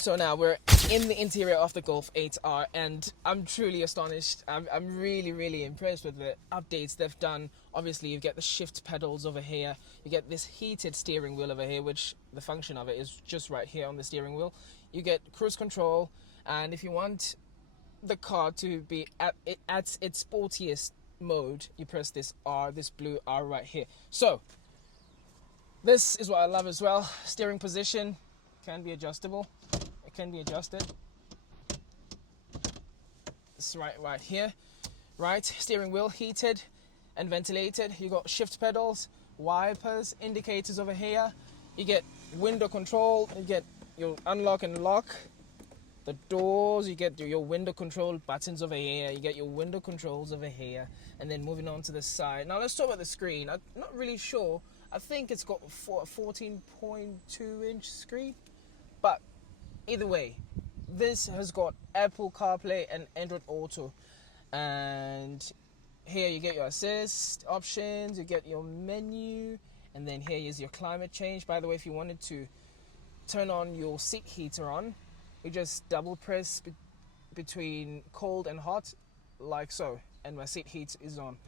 So now we're in the interior of the Golf 8R, and I'm truly astonished. I'm really, really impressed with the updates they've done. Obviously, you get the shift pedals over here. You get this heated steering wheel over here, which the function of it is just right here on the steering wheel. You get cruise control, and if you want the car to be at its sportiest mode, you press this R, this blue R right here. So this is what I love as well. Steering position can be adjustable. It can be adjusted. It's right here. Right, steering wheel heated and ventilated. You got shift pedals, wipers, indicators over here. You get window control. You get your unlock and lock. The doors, you get your window control buttons over here. You get your window controls over here. And then moving on to the side. Now let's talk about the screen. I'm not really sure. I think it's got a 14.2 inch screen. But either way, this has got Apple CarPlay and Android Auto. And here you get your assist options, you get your menu, and then here is your climate change. By the way, if you wanted to turn on your seat heater on, you just double press between cold and hot, like so, and my seat heat is on.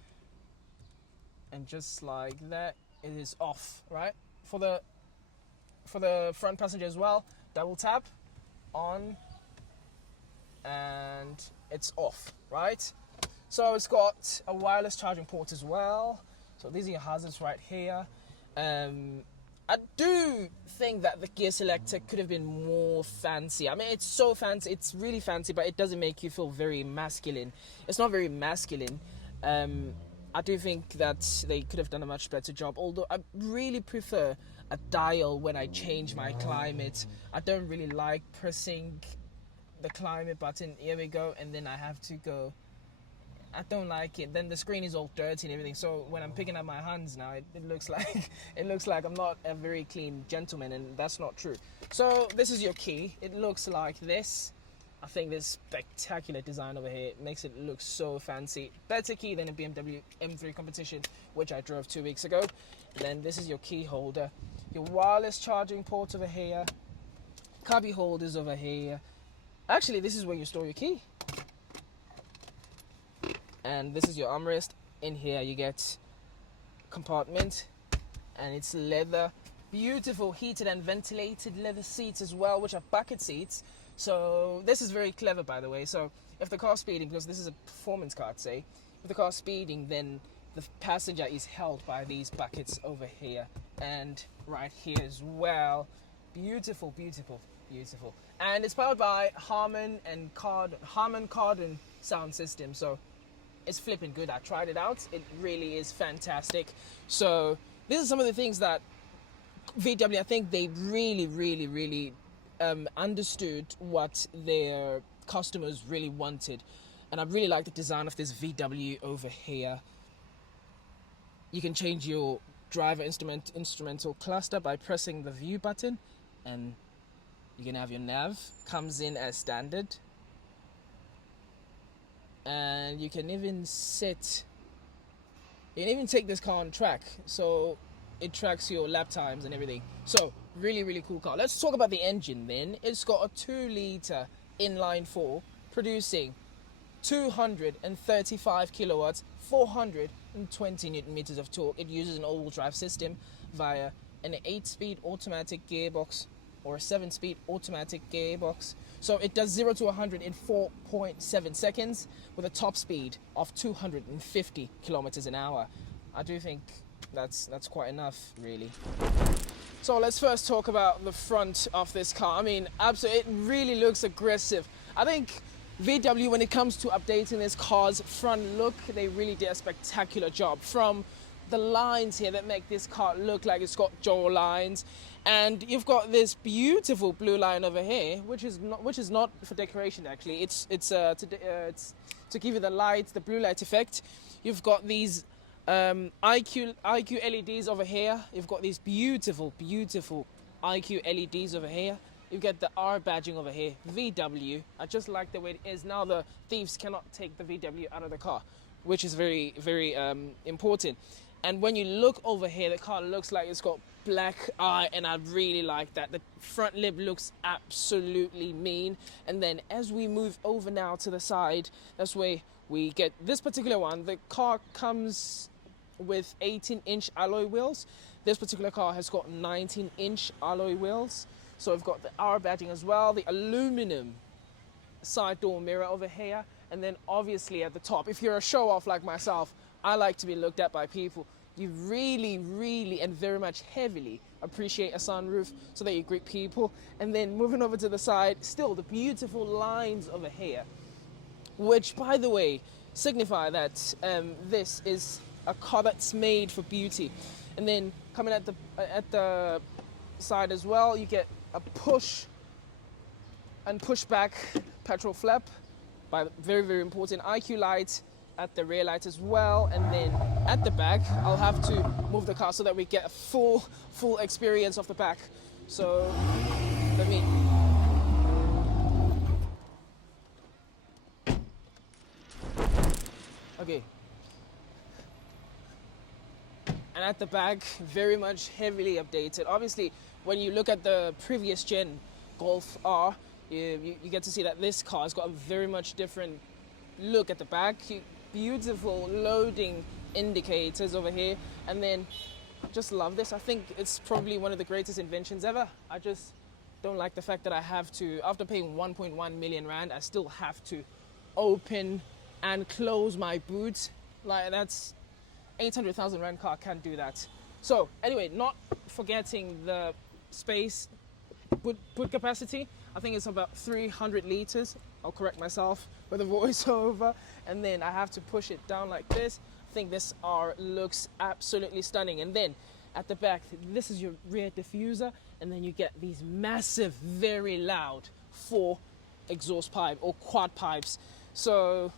And just like that, it is off, right? For the front passenger as well, double tap on and it's off, right? So it's got a wireless charging port as well. So these are your hazards right here. I do think that the gear selector could have been more fancy. I mean, it's so fancy, it's really fancy, but it doesn't make you feel very masculine. It's not very masculine. I do think that they could have done a much better job, although I really prefer a dial when I change my climate. I don't really like pressing the climate button. Here we go, and then I have to go. I don't like it. Then the screen is all dirty and everything. So when I'm picking up my hands now, it looks like I'm not a very clean gentleman, and that's not true. So this is your key. It looks like this. I think this spectacular design over here makes it look so fancy. Better key than a BMW M3 competition, which I drove 2 weeks ago. Then this is your key holder. Your wireless charging port over here. Cubby holders over here. Actually, this is where you store your key. And this is your armrest. In here you get compartment, and it's leather. Beautiful heated and ventilated leather seats as well, which are bucket seats. So this is very clever, by the way. So if the car's speeding, because this is a performance car, I'd say, if the car's speeding, then the passenger is held by these buckets over here and right here as well. Beautiful, beautiful, beautiful. And it's powered by Harman Kardon sound system. So it's flipping good. I tried it out. It really is fantastic. So these are some of the things that VW, I think they really, really, really understood what their customers really wanted. And I really like the design of this VW over here. You can change your driver instrumental cluster by pressing the view button, and you can have your nav. Comes in as standard. And you can even take this car on track, so it tracks your lap times and everything. So really, really cool car. Let's talk about the engine then. It's got a 2-liter inline 4 producing 235 kilowatts, 420 newton meters of torque. It uses an all-wheel drive system via an 8-speed automatic gearbox or a 7-speed automatic gearbox. So it does 0 to 100 in 4.7 seconds with a top speed of 250 kilometers an hour. I do think that's quite enough, really. So let's first talk about the front of this car. I mean, absolutely, it really looks aggressive. I think VW, when it comes to updating this car's front look, they really did a spectacular job. From the lines here that make this car look like it's got jaw lines, and you've got this beautiful blue line over here, which is not for decoration actually. It's to give you the light, the blue light effect. You've got these IQ LEDs over here. You've got these beautiful IQ LEDs over here. You get the R badging over here, VW. I just like the way it is. Now the thieves cannot take the VW out of the car, which is very, very important. And when you look over here, the car looks like it's got black eye, and I really like that. The front lip looks absolutely mean. And then as we move over now to the side, that's where we get this particular one. The car comes with 18-inch alloy wheels. This particular car has got 19-inch alloy wheels. So we've got the R badging as well, the aluminum side door mirror over here, and then obviously at the top, if you're a show off like myself, I like to be looked at by people. You really, really, and very much heavily appreciate a sunroof so that you greet people. And then moving over to the side, still the beautiful lines over here, which, by the way, signify that this is a car that's made for beauty. And then coming at the side as well, you get a push and push back petrol flap, by very, very important. IQ light at the rear light as well, and then at the back I'll have to move the car so that we get a full experience of the back. So let me okay. And at the back, very much heavily updated. Obviously, when you look at the previous gen Golf R, you get to see that this car has got a very much different look at the back. Beautiful loading indicators over here, and then just love this. I think it's probably one of the greatest inventions ever. I just don't like the fact that I have to, after paying 1.1 million rand, I still have to open and close my boot. Like, that's 800,000 rand car can't do that. So anyway, not forgetting the space boot capacity. I think it's about 300 liters. I'll correct myself with a voiceover. And then I have to push it down like this. I think this R looks absolutely stunning. And then at the back, this is your rear diffuser. And then you get these massive, very loud 4 exhaust pipe or quad pipes. So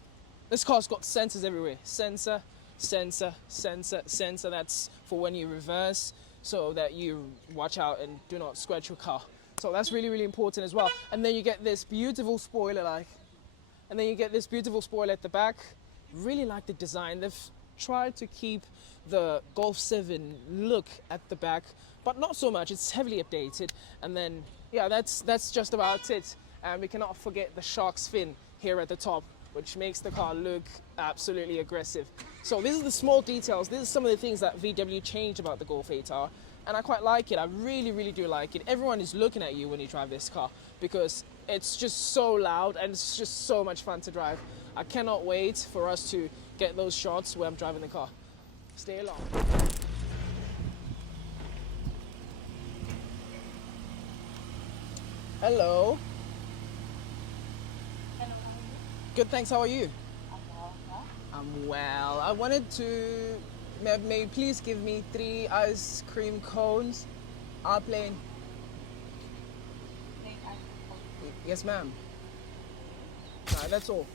this car's got sensors everywhere. Sensor, sensor, sensor, sensor. That's for when you reverse, so that you watch out and do not scratch your car. So that's really, really important as well. And then you get this beautiful spoiler at the back. Really like the design. They've tried to keep the Golf 7 look at the back, but not so much. It's heavily updated. And then, yeah, that's just about it. And we cannot forget the shark's fin here at the top, which makes the car look absolutely aggressive. So these are the small details. These are some of the things that VW changed about the Golf 8R. And I quite like it. I really, really do like it. Everyone is looking at you when you drive this car because it's just so loud and it's just so much fun to drive. I cannot wait for us to get those shots where I'm driving the car. Stay along. Hello. Hello, how are you? Good, thanks. How are you? I'm well, yeah? I'm well. I wanted to, may you please give me 3 ice cream cones? Plain. Plain ice cream. Yes, ma'am. That's all.